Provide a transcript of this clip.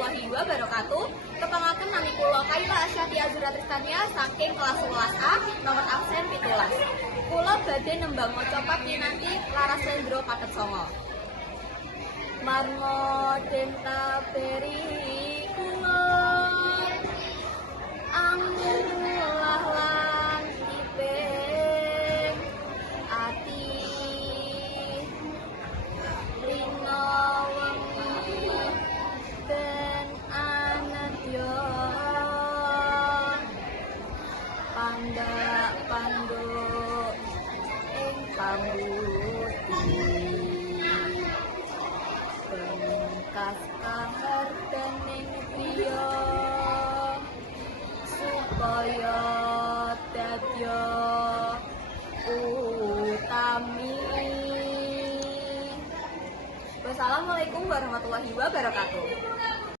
warahmatullahi wabarakatuh. Kepangaken nami kula Kaila Asyati Azura Tristania saking kelas 11A nomor absen 17. Kula badhe nembang maca bab pinanti Laras Lendro Paket Songo. Marmo denta beri kula angulah lan iping ati rino wengi ben anadya pandak panduk ing pambuti bengkas kaharganing priya supaya dadya utami. Wassalamualaikum warahmatullahi wabarakatuh.